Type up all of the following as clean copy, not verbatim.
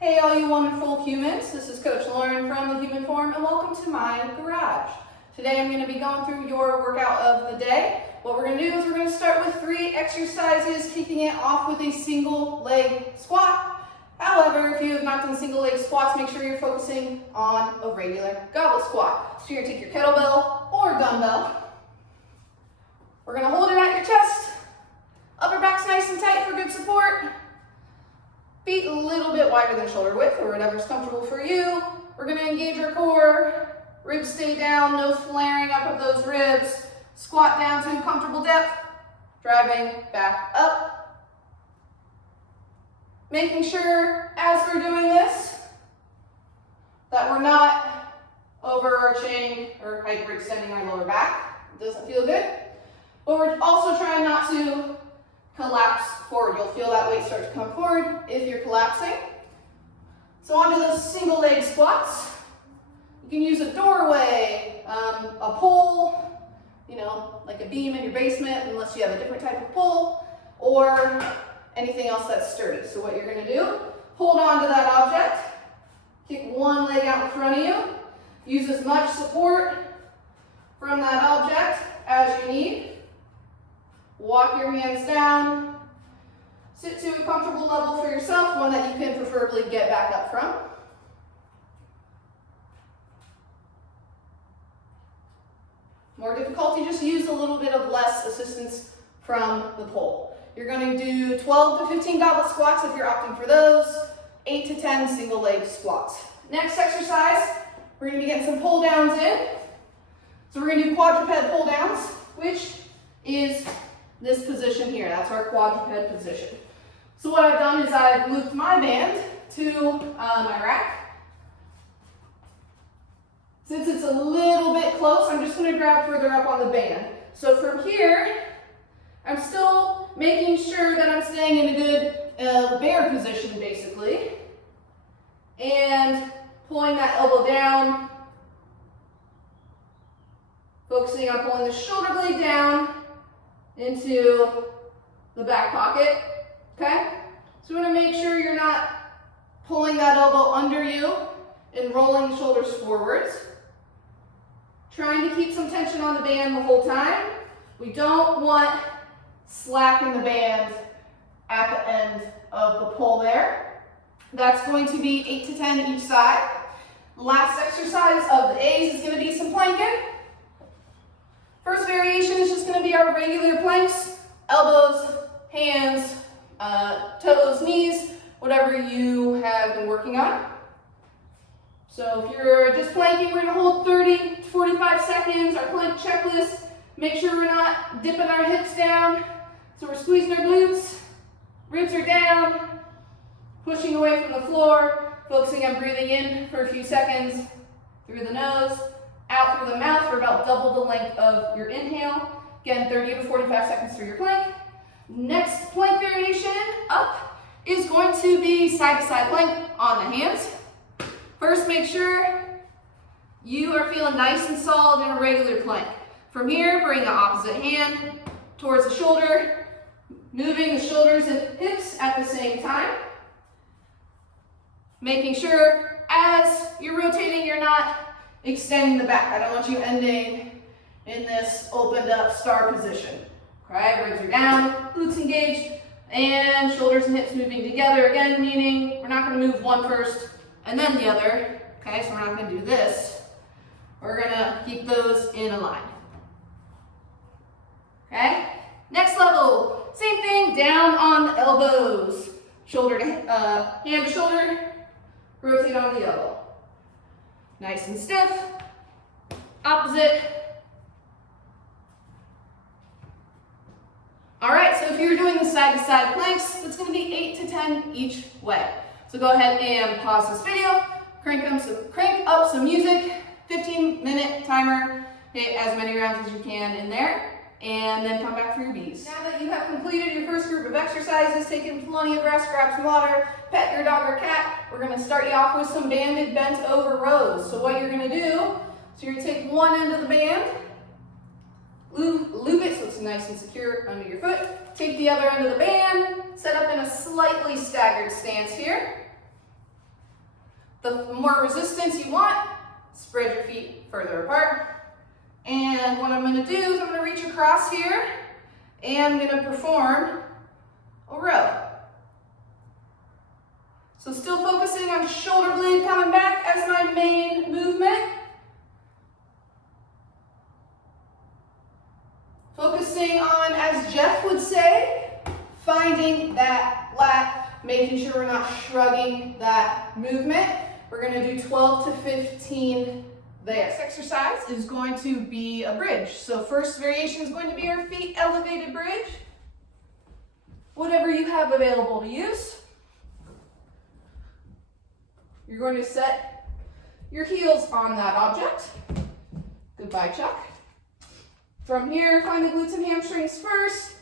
Hey all you wonderful humans, this is Coach Lauren from the Human Form and welcome to my garage. Today I'm going to be going through your workout of the day. What we're going to do is we're going to start with 3 exercises, kicking it off with a single leg squat. However, if you have not done single leg squats, make sure you're focusing on a regular goblet squat. So you're going to take your kettlebell or dumbbell. We're going to hold it at your chest, upper back's nice and tight for good support. Feet a little bit wider than shoulder width or whatever's comfortable for you. We're going to engage our core. Ribs stay down, no flaring up of those ribs. Squat down to comfortable depth, driving back up. Making sure as we're doing this that we're not overarching or hyperextending our lower back. It doesn't feel good. But we're also trying not to collapse forward. You'll feel that weight start to come forward if you're collapsing. So onto those single leg squats. You can use a doorway, a pole, like a beam in your basement, unless you have a different type of pole, or anything else that's sturdy. So what you're going to do, hold on to that object, kick one leg out in front of you, use as much support from that object as you need. Walk your hands down, sit to a comfortable level for yourself, one that you can preferably get back up from. More difficulty, just use a little bit of less assistance from the pole. You're going to do 12 to 15 goblet squats if you're opting for those, 8 to 10 single leg squats. Next exercise, we're going to be getting some pull downs in. So we're going to do quadruped pull downs, which is this position here. That's our quadruped position. So what I've done is I've looped my band to my rack. Since it's a little bit close, I'm just going to grab further up on the band. So from here, I'm still making sure that I'm staying in a good bear position, basically. And pulling that elbow down. Focusing on pulling the shoulder blade down into the back pocket, okay? So you want to make sure you're not pulling that elbow under you and rolling the shoulders forwards. Trying to keep some tension on the band the whole time. We don't want slack in the band at the end of the pull there. That's going to be 8 to 10 each side. Last exercise of the A's is going to be some planking. First variation is just going to be our regular planks, elbows, hands, toes, knees, whatever you have been working on. So if you're just planking, we're going to hold 30 to 45 seconds, our plank checklist. Make sure we're not dipping our hips down, so we're squeezing our glutes, ribs are down, pushing away from the floor, focusing on breathing in for a few seconds through the nose, out through the mouth for about double the length of your inhale. Again, 30 to 45 seconds through your plank. Next plank variation up is going to be side-to-side plank on the hands. First, make sure you are feeling nice and solid in a regular plank. From here, bring the opposite hand towards the shoulder, moving the shoulders and hips at the same time. Making sure as you're rotating, you're not extending the back. I don't want you ending in this opened up star position. Okay, ribs are down, glutes engaged, and shoulders and hips moving together again, meaning we're not going to move one first and then the other. Okay, so we're not going to do this. We're going to keep those in a line. Okay, next level, same thing, down on the elbows, shoulder to hand to shoulder, rotate on the elbow. Nice and stiff, opposite. All right, so if you're doing the side-to-side planks, it's going to be 8 to 10 each way. So go ahead and pause this video, crank up some music, 15-minute timer, hit as many rounds as you can in there, and then come back for your B's. Now that you have completed your first group of exercises, taken plenty of rest, grab some water, pet your dog or cat, we're going to start you off with some banded bent over rows. So what you're going to do, so you're going to take one end of the band, loop it so it's nice and secure under your foot, take the other end of the band, set up in a slightly staggered stance here. The more resistance you want, spread your feet further apart. And what I'm going to do is I'm going to reach across here and I'm going to perform a row. So still focusing on shoulder blade coming back as my main movement. Focusing on, as Jeff would say, finding that lat, making sure we're not shrugging that movement. We're going to do 12 to 15 there. Next exercise is going to be a bridge. So first variation is going to be our feet elevated bridge. Whatever you have available to use. You're going to set your heels on that object. Goodbye, Chuck. From here, find the glutes and hamstrings first.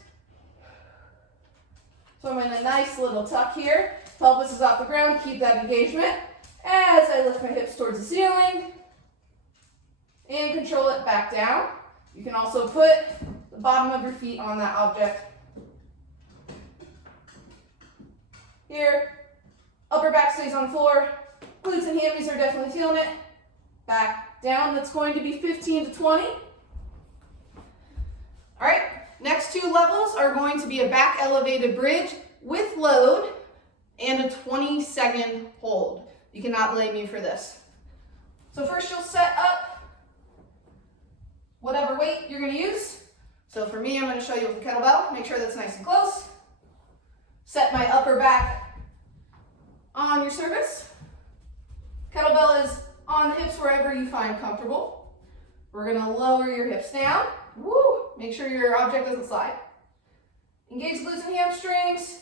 So I'm in a nice little tuck here. Pelvis is off the ground, keep that engagement. As I lift my hips towards the ceiling and control it back down. You can also put the bottom of your feet on that object. Here, upper back stays on the floor. Glutes and hammies are definitely feeling it. Back down, that's going to be 15 to 20. All right, next two levels are going to be a back elevated bridge with load and a 20-second hold. You cannot blame me for this. So first you'll set up whatever weight you're going to use. So for me, I'm going to show you with the kettlebell. Make sure that's nice and close. Set my upper back on your surface. Kettlebell is on the hips wherever you find comfortable. We're going to lower your hips down. Woo! Make sure your object doesn't slide. Engage glutes and hamstrings,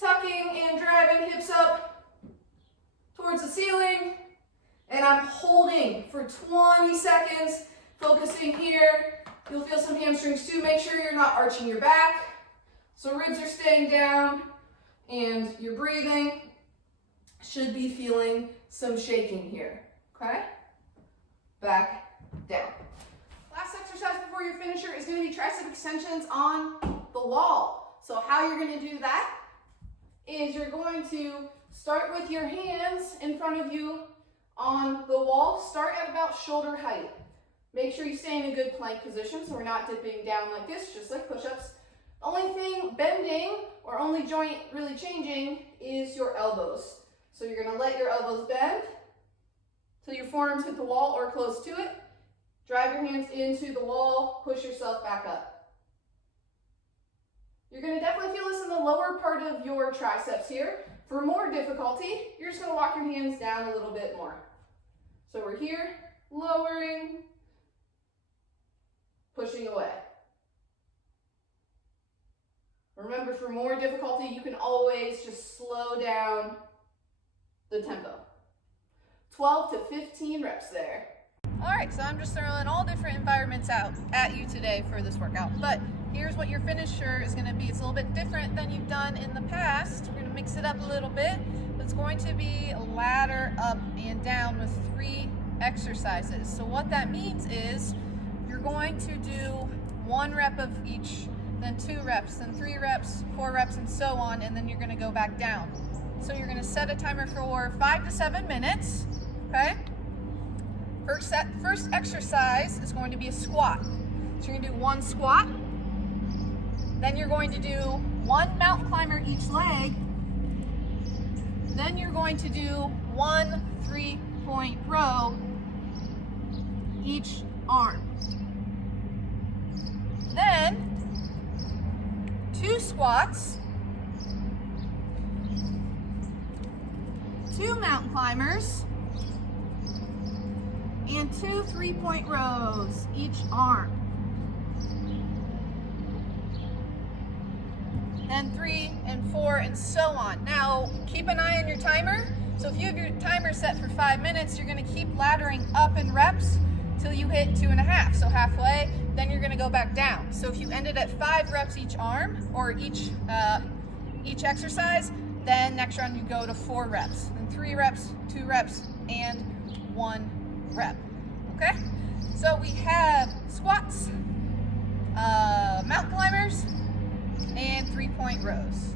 tucking and driving hips up towards the ceiling. And I'm holding for 20 seconds, focusing here. You'll feel some hamstrings too. Make sure you're not arching your back. So ribs are staying down and you're breathing. Should be feeling some shaking here, okay? Back down. Last exercise before your finisher is going to be tricep extensions on the wall. So how you're going to do that is you're going to start with your hands in front of you on the wall. Start at about shoulder height. Make sure you stay in a good plank position so we're not dipping down like this, just like push-ups. The only thing bending or only joint really changing is your elbows. So you're going to let your elbows bend till your forearms hit the wall or close to it. Drive your hands into the wall, push yourself back up. You're going to definitely feel this in the lower part of your triceps here. For more difficulty, you're just going to walk your hands down a little bit more. So we're here, lowering, pushing away. Remember, for more difficulty, you can always just slow down the tempo. 12 to 15 reps there. All right, so I'm just throwing all different environments out at you today for this workout, but here's what your finisher is gonna be. It's a little bit different than you've done in the past. We're gonna mix it up a little bit. It's going to be a ladder up and down with 3 exercises. So what that means is you're going to do 1 rep of each, then 2 reps, then 3 reps, 4 reps, and so on, and then you're gonna go back down. So you're gonna set a timer for 5 to 7 minutes, okay? First exercise is going to be a squat. So you're gonna do 1 squat, then you're going to do 1 mountain climber each leg, then you're going to do 1 3-point row each arm. Then 2 squats, 2 mountain climbers, and 2 3-point rows each arm. Then 3 and 4 and so on. Now keep an eye on your timer. So if you have your timer set for 5 minutes, you're going to keep laddering up in reps till you hit 2.5. So halfway, then you're going to go back down. So if you ended at 5 reps each arm or each exercise, then next round you go to 4 reps, then 3 reps, 2 reps, and 1 rep. Okay? So we have squats, mountain climbers, and 3-point rows.